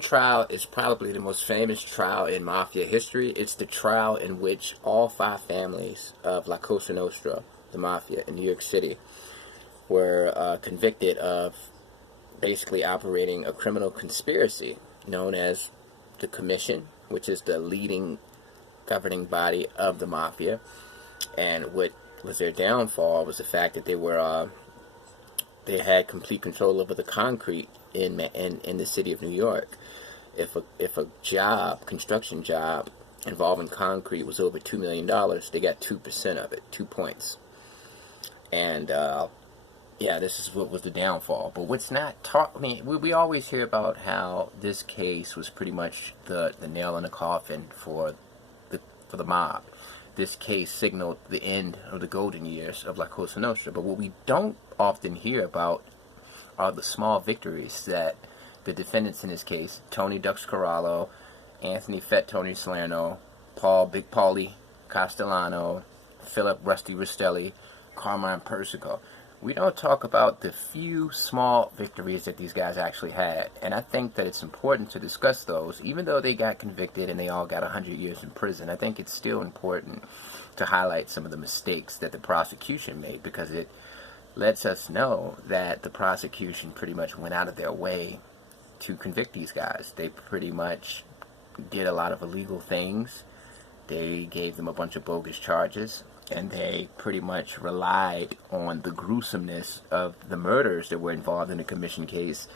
Trial is probably the most famous trial in mafia history. It's the trial in which all five families of La Cosa Nostra, the mafia in New York City, were convicted of basically operating a criminal conspiracy known as the Commission, which is the leading governing body of the mafia. And what was their downfall was the fact that they had complete control over the concrete in the city of New York. If a construction job involving concrete was over $2 million, they got 2% of it, 2 points. And yeah, this is what was the downfall. But what's not taught, I mean, we always hear about how this case was pretty much the nail in the coffin for the mob. This case signaled the end of the golden years of La Cosa Nostra. But what we don't often hear about are the small victories that the defendants in this case, Tony Dux Corallo, Anthony Fett Tony Salerno, Paul Big Paulie Castellano, Philip Rusty Rastelli, Carmine Persico. We don't talk about the few small victories that these guys actually had. And I think that it's important to discuss those. Even though they got convicted and they all got 100 years in prison, I think it's still important to highlight some of the mistakes that the prosecution made, because it lets us know that the prosecution pretty much went out of their way to convict these guys. They pretty much did a lot of illegal things. They gave them a bunch of bogus charges, and they pretty much relied on the gruesomeness of the murders that were involved in the Commission case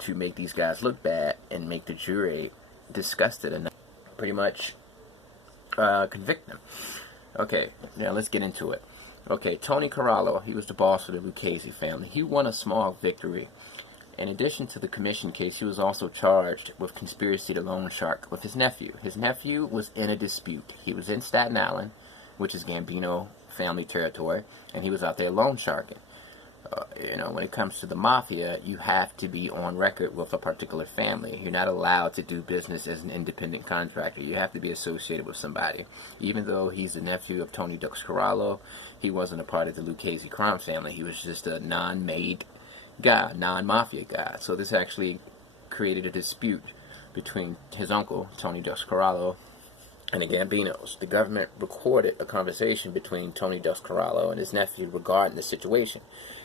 to make these guys look bad and make the jury disgusted enough to pretty much convict them. Okay, now let's get into it. Okay, Tony Corallo, he was the boss of the Lucchese family. He won a small victory. In addition to the Commission case, he was also charged with conspiracy to loan shark with his nephew. His nephew was in a dispute. He was in Staten Island, which is Gambino family territory, and he was out there loan sharking. When it comes to the mafia, you have to be on record with a particular family. You're not allowed to do business as an independent contractor. You have to be associated with somebody. Even though he's the nephew of Tony Dux Corallo, he wasn't a part of the Lucchese crime family. He was just a non-made guy, non-mafia guy. So this actually created a dispute between his uncle, Tony Dux Corallo, and the Gambinos. The government recorded a conversation between Tony Dux Corallo and his nephew regarding the situation.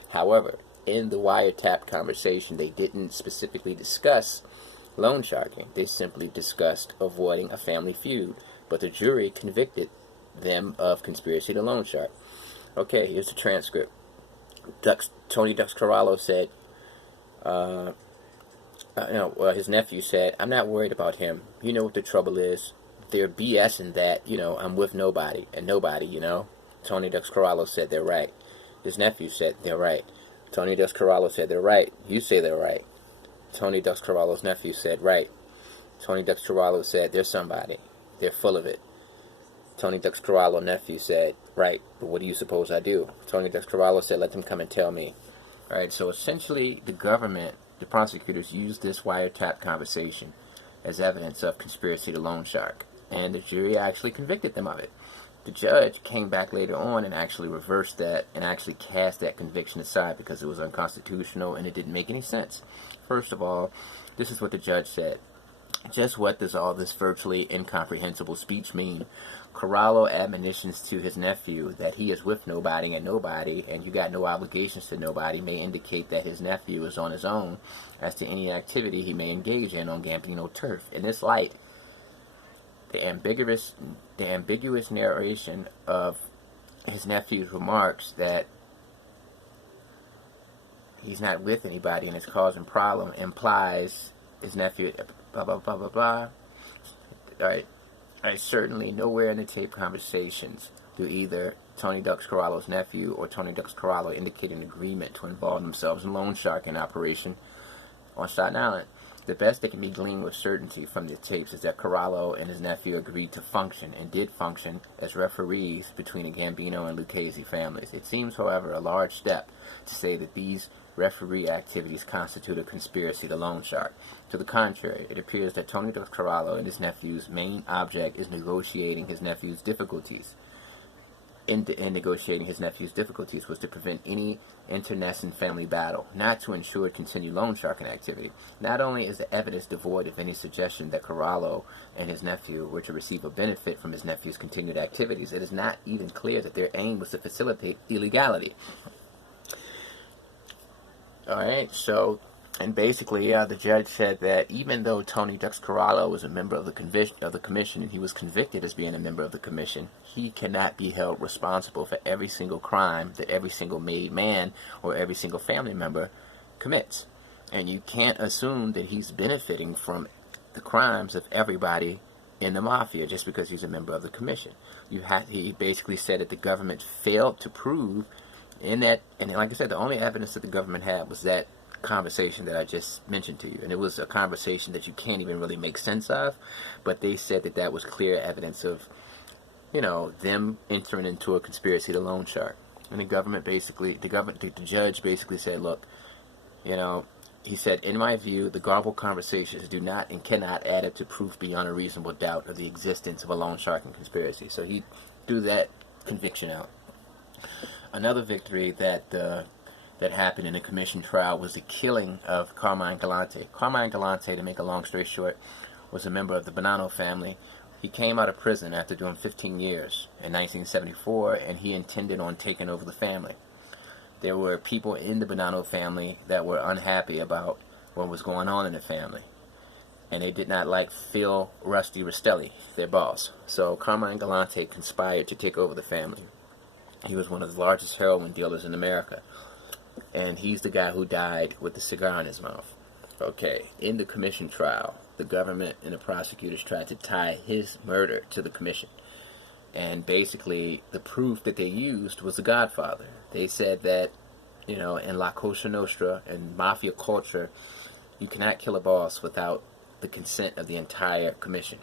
However, in the wiretap conversation, they didn't specifically discuss loan sharking. They simply discussed avoiding a family feud. But the jury convicted them of conspiracy to loan shark. Okay, here's the transcript. Tony Dux Corallo said, his nephew said, "I'm not worried about him. You know what the trouble is. They're BSing that, I'm with nobody, and nobody, Tony Dux Corallo said they're right. His nephew said they're right. Tony Dux Corallo said they're right. You say they're right. Tony Dux Corallo's nephew said right. Tony Dux Corallo said they're somebody. They're full of it. Tony Dux Corallo nephew said, right, but what do you suppose I do? Tony Dux Corallo said, let them come and tell me. Alright, so essentially the government, the prosecutors, used this wiretap conversation as evidence of conspiracy to loan shark. And the jury actually convicted them of it. The judge came back later on and actually reversed that and actually cast that conviction aside because it was unconstitutional and it didn't make any sense. First of all, this is what the judge said. Just what does all this virtually incomprehensible speech mean? Corallo admonitions to his nephew that he is with nobody and nobody, and you got no obligations to nobody, may indicate that his nephew is on his own as to any activity he may engage in on Gambino turf. In this light, the ambiguous narration of his nephew's remarks that he's not with anybody and it's causing problem implies his nephew blah blah blah blah blah. Alright, certainly nowhere in the tape conversations do either Tony Dux Corallo's nephew or Tony Dux Corallo indicate an agreement to involve themselves in loan sharking operation on Staten Island. The best that can be gleaned with certainty from the tapes is that Corallo and his nephew agreed to function and did function as referees between the Gambino and Lucchese families. It seems, however, a large step to say that these referee activities constitute a conspiracy to loan shark. To the contrary, it appears that Tony Dux Corallo and his nephew's main object is negotiating his nephew's difficulties. in negotiating his nephew's difficulties was to prevent any internecine family battle, not to ensure continued loan sharking activity. Not only is the evidence devoid of any suggestion that Corallo and his nephew were to receive a benefit from his nephew's continued activities, it is not even clear that their aim was to facilitate illegality. Alright, so, and basically, the judge said that even though Tony Dux Corallo was a member of the commission, and he was convicted as being a member of the commission, he cannot be held responsible for every single crime that every single made man or every single family member commits. And you can't assume that he's benefiting from the crimes of everybody in the mafia just because he's a member of the commission. He basically said that the government failed to prove in that, and like I said, the only evidence that the government had was that conversation that I just mentioned to you, and it was a conversation that you can't even really make sense of, but they said that that was clear evidence of, you know, them entering into a conspiracy to loan shark. And the judge basically said, look, you know, he said, in my view, the garbled conversations do not and cannot add up to proof beyond a reasonable doubt of the existence of a loan sharking conspiracy. So he threw that conviction out. Another victory that happened in the commission trial was the killing of Carmine Gallante. Carmine Gallante, to make a long story short, was a member of the Bonanno family. He came out of prison after doing 15 years in 1974, and he intended on taking over the family. There were people in the Bonanno family that were unhappy about what was going on in the family, and they did not like Phil Rusty Rastelli, their boss. So Carmine Gallante conspired to take over the family. He was one of the largest heroin dealers in America, and he's the guy who died with the cigar in his mouth. Okay, in the commission trial, the government and the prosecutors tried to tie his murder to the commission. And basically, the proof that they used was the Godfather. They said that, you know, in La Cosa Nostra and mafia culture, you cannot kill a boss without the consent of the entire commission.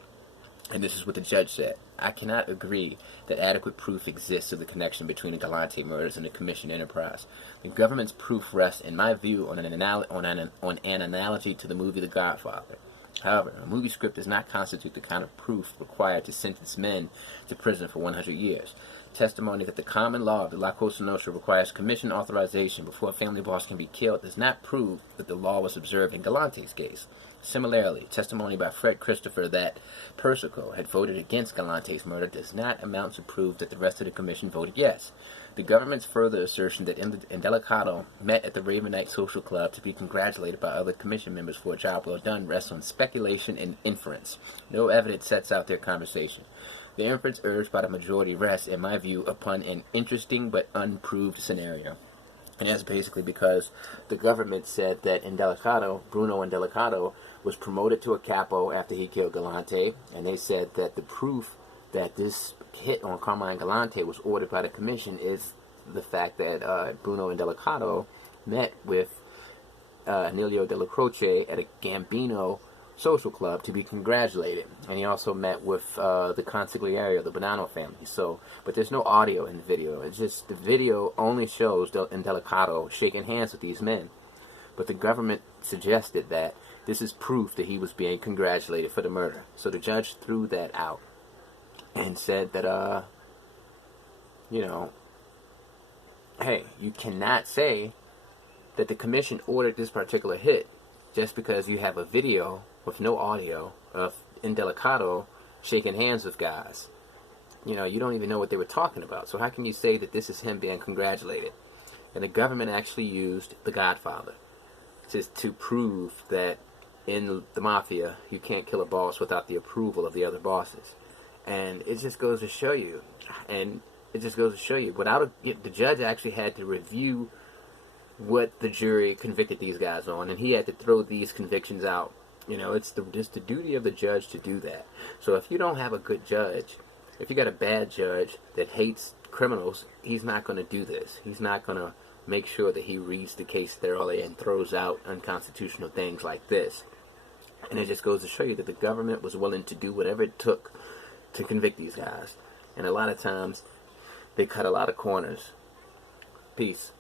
And this is what the judge said. I cannot agree that adequate proof exists of the connection between the Gallante murders and the commission enterprise. The government's proof rests, in my view, on an analogy to the movie The Godfather. However, a movie script does not constitute the kind of proof required to sentence men to prison for 100 years. Testimony that the common law of the La Cosa Nostra requires commission authorization before a family boss can be killed does not prove that the law was observed in Gallante's case. Similarly, testimony by Fred Christopher that Persico had voted against Gallante's murder does not amount to prove that the rest of the commission voted yes. The government's further assertion that Indelicato met at the Ravenite Social Club to be congratulated by other commission members for a job well done rests on speculation and inference. No evidence sets out their conversation. The inference urged by the majority rests, in my view, upon an interesting but unproved scenario. And that's basically because the government said that Bruno Indelicato, was promoted to a capo after he killed Gallante, and they said that the proof that this hit on Carmine Gallante was ordered by the commission is the fact that Bruno Indelicato met with Emilio Della Croce at a Gambino social club to be congratulated, and he also met with the consigliere of the Bonanno family. So, but there's no audio in the video. It's just the video only shows Indelicato shaking hands with these men. But the government suggested that this is proof that he was being congratulated for the murder. So the judge threw that out and said that, you know, hey, you cannot say that the commission ordered this particular hit just because you have a video with no audio of Indelicato shaking hands with guys. You know, you don't even know what they were talking about. So how can you say that this is him being congratulated? And the government actually used The Godfather to prove that in the mafia, you can't kill a boss without the approval of the other bosses. And it just goes to show you. Without the judge actually had to review what the jury convicted these guys on, and he had to throw these convictions out. You know, it's the duty of the judge to do that. So if you don't have a good judge, if you got a bad judge that hates criminals, he's not going to do this. He's not going to make sure that he reads the case thoroughly and throws out unconstitutional things like this. And it just goes to show you that the government was willing to do whatever it took to convict these guys. And a lot of times, they cut a lot of corners. Peace.